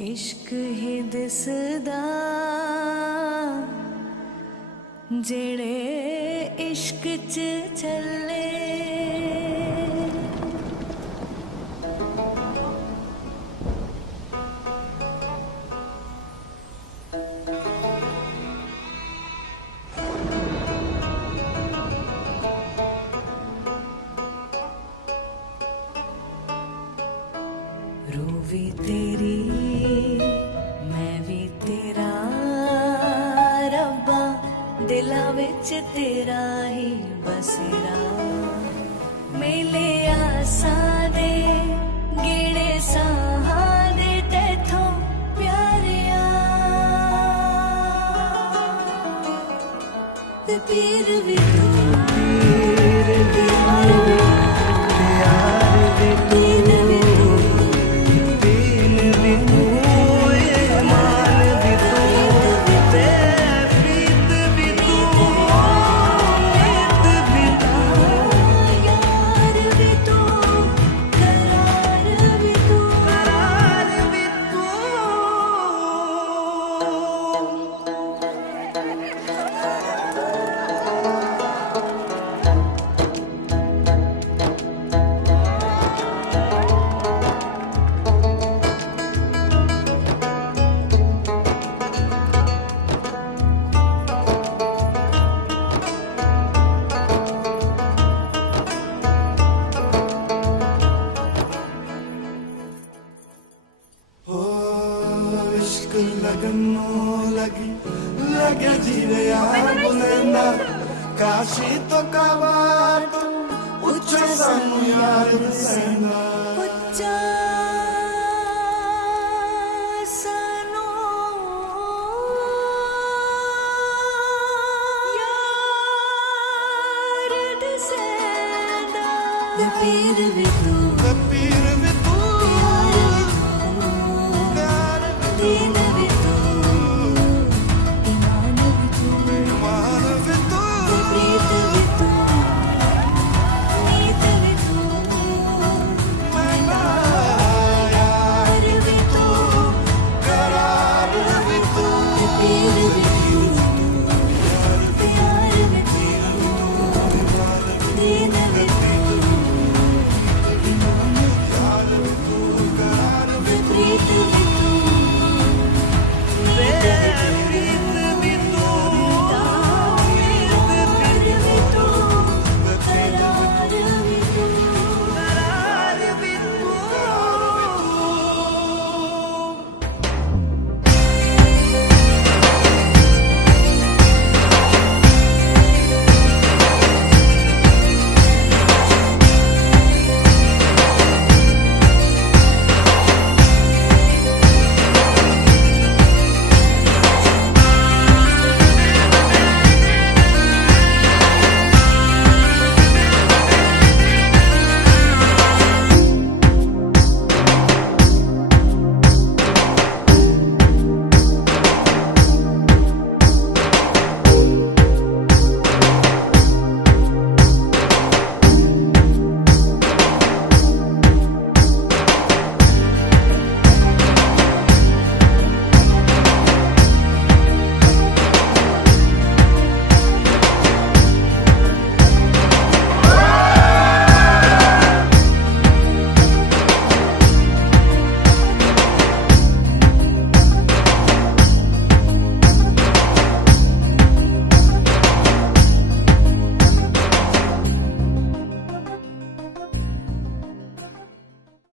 इश्क ही दिसदा जेड़े इश्क च चले। रूह भी तेरी मैं भी तेरा रब्बा दिला विच तेरा ही बसेरा। मेले आसां दे गेड़े साहां दे तैथों प्यारिया ते पीर भी तू पीर भी लगनों लगी लगे जीरे यार बुलंदा काशी तो काबाट उच्चा सानू यार बसेंदा उच्चा सानू यार दसेंदा। वे पीर भी तू पीर भी तू दीन भी तू ईमान भी तू ईमान भी तू प्रीत भी तू नीत भी तू यार भी तू करार भी तू पीर भी तू प्यार भी तू दीन भी तू ईमान भी तू प्रीत